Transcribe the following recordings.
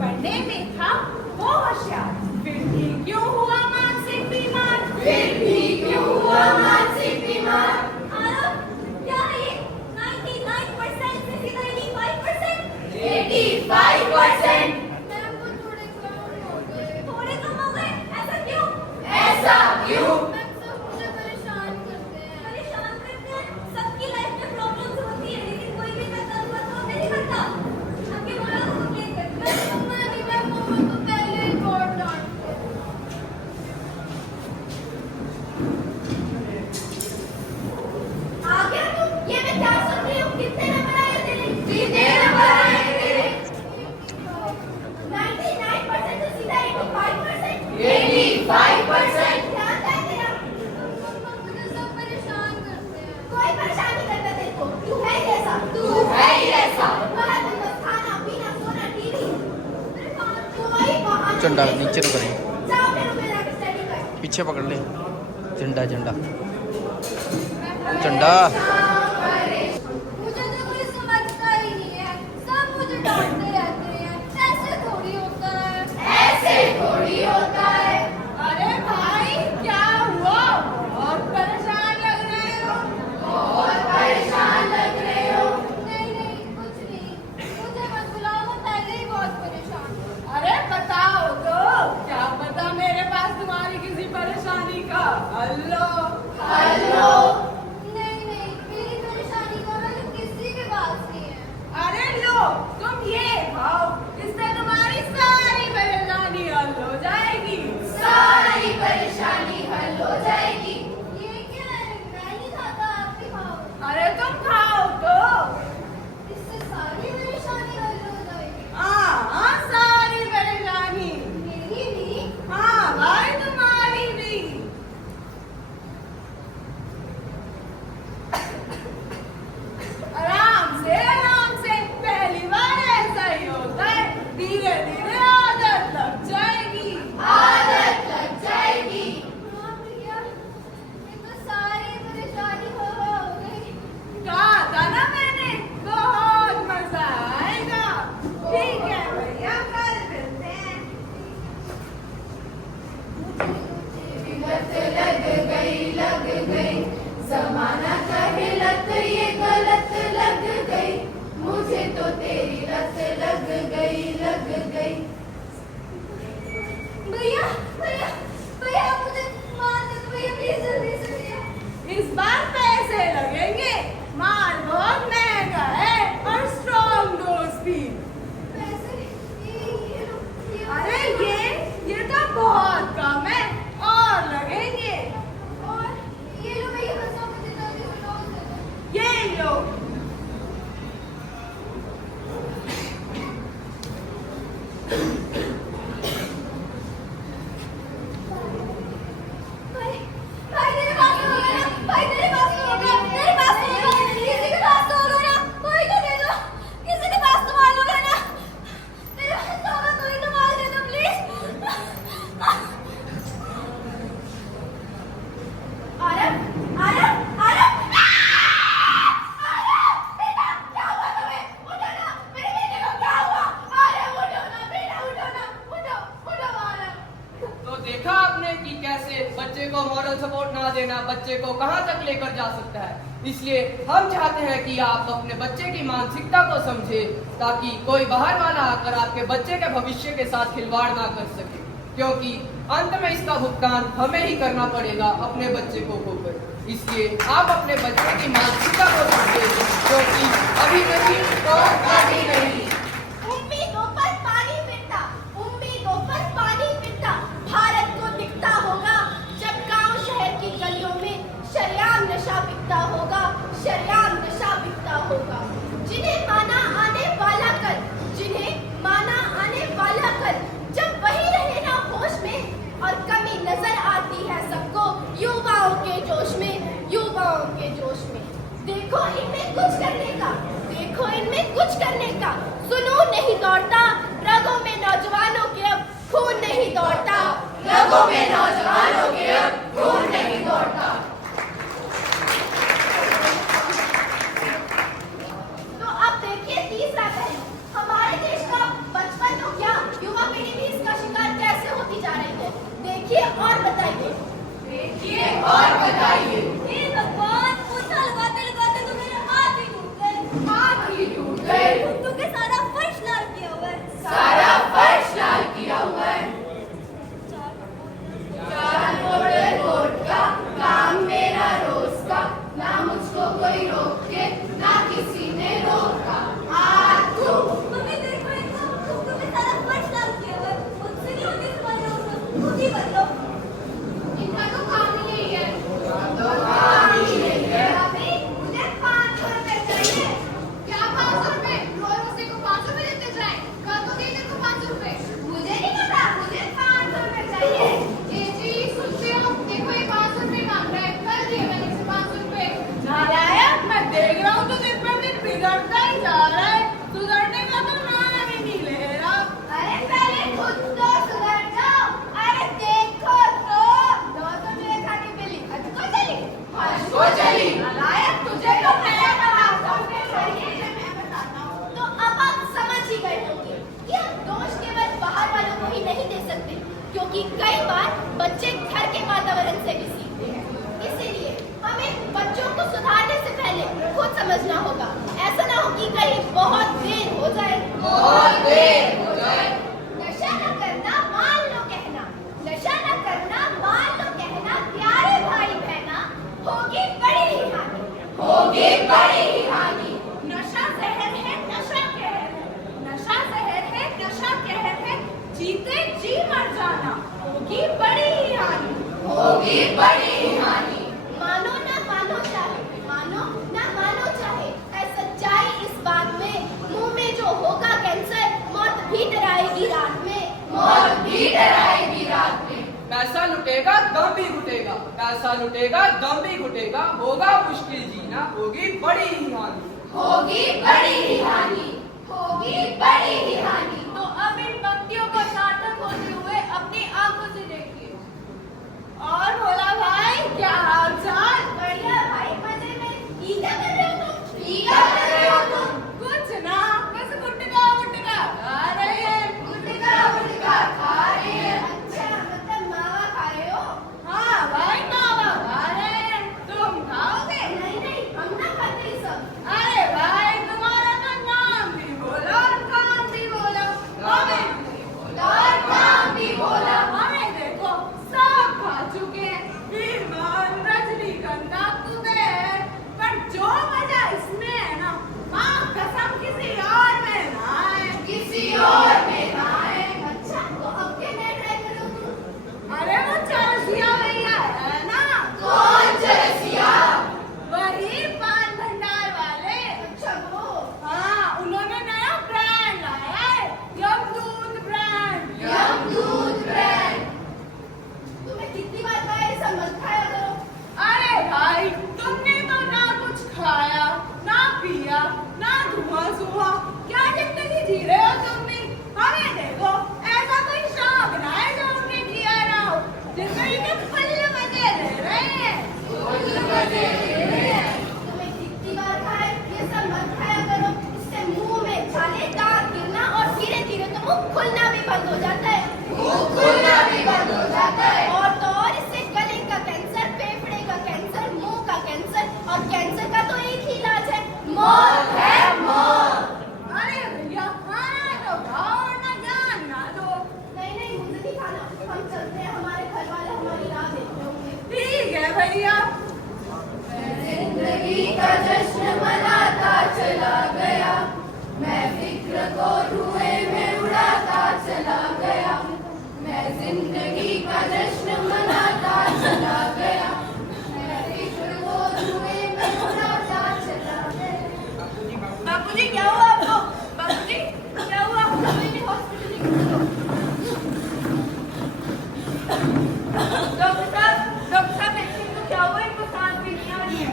पढ़ने में था वो होशियार, फिर भी क्यों हुआ मानसिक बीमार? फिर भी क्यों हुआ मानसिक बीमार? आरव, क्या है ये? 99% से सीधा 85%? 85%। मैम वो थोड़े कम हो गए। थोड़े कम हो गए? ऐसा क्यों? ऐसा क्यों? मैम सब मुझे परेशान करते हैं। परेशान करते हैं? सबकी लाइफ में प्रॉब्लम्स होती है, लेकिन कोई भी करता हुआ तो नहीं करता। आपके मम्मा को कंप्लेन करते हैं। मम्मा भी, मैं मम्मा को पहले ही बहुत डांटती हूँ। आ गया तू? ये मैं क्या सुन रही हूँ? कितने नंबर आए तेरे? कितने नंबर आए तेरे? 99% से सीधा 85%? 85%। क्या था तेरा? मम्मा मुझे सब परेशान करते हैं। कोई परेशान नहीं करता तेरे को। तू है ही ऐसा। तू है ही ऐसा। तुम्हारा दिन बस खाना पीना सोना टीवी। तेरे पास कोई बहाना झंडा नहीं है। नीचे तो करें, जाओ मेरे में जाके स्टडी कर। पीछे पकड़ ले। झंडा झंडा मैं झंडा। मुझे तो कोई समझता ही नहीं है। सब मुझे डांटते रहते हैं। ऐसे थोड़ी होता है। ऐसे थोड़ी होता है। अरे भाई क्या हुआ? बहुत परेशान लग रहे हो। बहुत परेशान लग रहे हो। नहीं नहीं कुछ नहीं। मुझे मत बुलाओ, मैं पहले ही बहुत परेशान हूँ। अरे बताओ तो, क्या पता मेरे पास तुम्हारी किसी परेशानी का हल्लो हल्लो। नहीं नहीं मेरी परेशानी का हल किसी के पास नहीं है। अरे लो तुम ये खाओ, इससे तुम्हारी सारी परेशानी हल हो जाएगी। सारी परेशानी हल हो जाएगी। ये क्या है? मैं नहीं खाता, आप भी खाओ। अरे तुम खाओ तो। इससे सारी परेशानी हल हो जाएगी। हाँ सारी परेशानी। मेरी भी। हाँ भाई तुम्हारी भी। आराम से पहली बार ऐसा ही होता है, धीरे धीरे आदत लग जाएगी। आदत लग जाएगी। हाँ भैया, ये तो सारी परेशानी हो गई। कहा था ना मैंने, बहुत मजा आएगा। ठीक है भैया, कल मिलते हैं। लत लग गई जमाना चाहे लत, ये गलत लग गई। मुझे तो तेरी लत लग गई भैया भैया भैया मुझे मार दे, भैया प्लीज जल्दी से भैया। इस बार पैसे लगेंगे। माल बहुत महंगा है और स्ट्रॉन्ग डोज भी। पैसे ये लो, ये अरे ये तो बहुत कम है, और लगेंगे। और ये लो भैया, बस आप मुझे जल्दी से डोज दे दो। ये लो। भाई भाई तेरे पास तो होगा ना? भाई तेरे पास तो होगा, तेरे पास तो होगा, किसी के पास तो होगा ना? कोई तो दे दो, किसी के पास तो माल होगा ना? तेरे पास तो होगा, कोई तो माल दे दो प्लीज। आरव आरव आरव बेटा, क्या हुआ तुम्हें? उठो ना, मेरे बेटे को क्या हुआ? आरव उठो ना बेटा, उठो ना, उठो उठो आरव। तो देखा आपने कि कैसे बच्चे को मॉरल सपोर्ट ना देना बच्चे को कहां तक लेकर जा सकता है। इसलिए हम चाहते हैं कि आप अपने बच्चे की मानसिकता को समझें, ताकि कोई बाहर वाला आकर आपके बच्चे के भविष्य के साथ खिलवाड़ ना कर सके, क्योंकि अंत में इसका भुगतान हमें ही करना पड़ेगा अपने बच्चे को खोकर। इसलिए आप अपने बच्चे की मानसिकता को समझें, क्योंकि अभी नहीं तो कभी नहीं। उम्मीदों पर पानी फिरता, उम्मीदों पर पानी फिरता भारत को दिखता होगा, जब गांव शहर की गलियों में शरेआम नशा बिकता होगा, शरेआम नशा बिकता होगा। जिन्हें माना आने वाला कल, जिन्हें माना आने वाला कल, जब वही रहे ना होश में और कमी नजर आती है सबको युवाओं के जोश में, युवाओं के जोश में। देखो इनमें कुछ करने का, देखो इनमें कुछ करने का। बच्चे घर के वातावरण से भी सीखते हैं। इसीलिए हमें बच्चों को सुधारने से पहले खुद समझना होगा। ऐसा ना हो कि कहीं बहुत देर हो जाए। बहुत देर हो जाए। नशा न करना मान लो कहना, नशा न करना मान लो कहना, प्यारे भाई बहना, होगी बड़ी ही हानि, होगी बड़ी ही हानि। नशा जहर है, नशा कहर है, नशा जहर है, नशा कहर है, जीते जी मर जाना, होगी बड़ी ही हानि, होगी बड़ी ही हानि। मानो ना मानो चाहे, मानो ना मानो चाहे, है सच्चाई इस बात में, मुंह में जो होगा कैंसर, मौत भी डराएगी रात में, मौत भी डराएगी रात में। पैसा लुटेगा दम भी घुटेगा, पैसा लुटेगा दम भी घुटेगा, होगा मुश्किल जीना, होगी बड़ी ही हानि, होगी बड़ी ही हानि, होगी बड़ी ही हानि। तो अब इन पंक्तियों को सार्थक होते हुए अपनी आंखों से देखिए। और भोला भाई क्या हाल चाल? बढ़िया भाई, मजे में। ये क्या कर रहे हो तुम? ये क्या कर रहे हो तुम? कुछ ना, बस गुटका गुटका खा रहे हैं। गुटका गुटका खा रहे हैं। अच्छा, मतलब मावा खा रहे हो? हाँ भाई मावा खा रहे हैं। तुम खाओगे? नहीं नहीं, हम ना खाते ये सब। अरे भाई तुम्हारा तो नाम भी बोला और काम भी बोला। हमें भी बोला और काम भी बोला। हमें देखो सब खा चुके हैं। ईमान, रजनीगंधा, कुबेर, पर जो मजा इसमें है ना, माँ कसम किसी और में ना है। किसी और में ना है। अच्छा, तो अब क्या मैं ट्राई करूँ तुम? अरे वो चरसिया भैया है ना? कौन चरसिया? वही पान भंडार वाले। अच्छा वो। हाँ, उन्होंने नया ब्रांड लाया है, यमदूत ब्रांड। यमदूत ब्रांड। तुम्हें कितनी बार कहा है सब मत खाया करो? अरे भाई तुमने तो ना कुछ खाया ना पिया ना धुआं सुहा, क्या जिंदगी जी रहे हो तुम भी? हमें देखो ऐसा कोई शौक ना है जो हमने किया ना हो। जिंदगी के फुल मजे ले रहे हैं। फुल मजे ले रहे हैं। तुम्हें कितनी बार कहा है ये सब मत खाया करो? इससे मुंह में छाले, दांत गिरना और धीरे धीरे तो मुंह खुलना भी बंद हो जाता है। मुंह खुलना भी बंद हो जाता है। और तो और इससे गले का कैंसर, फेफड़े का कैंसर, मुंह का कैंसर, और कैंसर का तो एक ही इलाज है, मौत है मौत। अरे भैया खाना तो खाओ ना जान ना दो। नहीं नहीं, मुझे नहीं खाना, हम चलते हैं, हमारे घर वाले हमारी राह देख रहे होंगे। ठीक है भैया। जिंदगी का जश्न मनाता चला गया, मैं फिक्र को धुएं में उड़ाता चला गया, मैं जिंदगी का जश्न मनाता चला गया, मैं फिक्र को धुएं में उड़ाता चला गया। बापूजी क्या हुआ आपको? बापूजी क्या हुआ? मैंने हॉस्पिटल लेकर चलो। डॉक्टर साहब पेशेंट को क्या हुआ? इनको सांस भी नहीं आ रही है।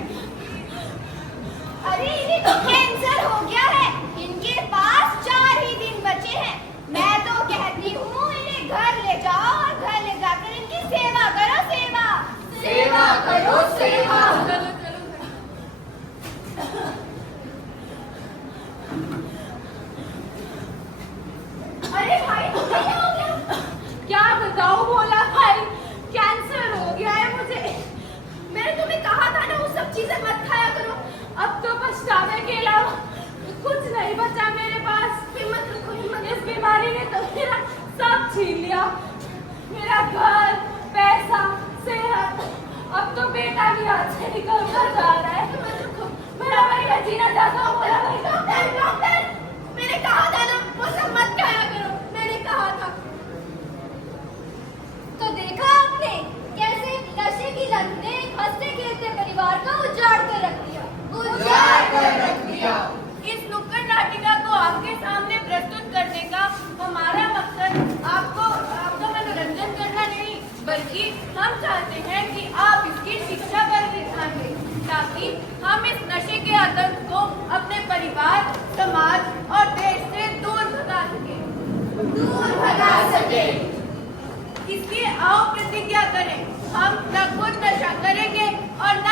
अरे इन्हें तो कैंसर हो गया है, इनके पास 4 ही दिन बचे हैं। मैं तो कहती हूँ इन्हें घर ले जाओ और घर ले जाकर इनकी सेवा करो, सेवा। सेवा करो सेवा। चलो चलो। अरे भाई तुम्हें क्या हो गया? क्या बताऊं भोला भाई, कैंसर हो गया है मुझे। मैंने तुम्हें कहा था ना वो सब चीजें मत खाया करो। अब तो पछतावे के अलावा कुछ नहीं बचा मेरे पास। हिम्मत रखो, हिम्मत इस बीमारी ने तो मेरा सब छीन लिया, मेरा घर, पैसा, सेहत। अब तो बेटा भी हाथ से निकल कर जा रहा है। हिम्मत रखो। मेरा भाई मैं जीना चाहता हूँ। मेरा भाई डॉक्टर डॉक्टर, मैंने कहा था ना वो सब मत खाया करो, मैंने कहा था। तो देखा आपने कैसे नशे की लत ने एक हंसते खेलते परिवार का उजाड़ कर रख दिया। उजाड़ कर रख दिया। इस नुक्कड़ नाटिका को आपके सामने प्रस्तुत करने का हमारा मकसद आपका मनोरंजन करना नहीं, बल्कि हम चाहते हैं कि आप इसकी शिक्षा पर भी ध्यान दें, ताकि हम इस नशे के आतंक को अपने परिवार, समाज और देश से दूर भगा सके। इसलिए आओ प्रतिज्ञा करें, हम न खुद नशा करेंगे और न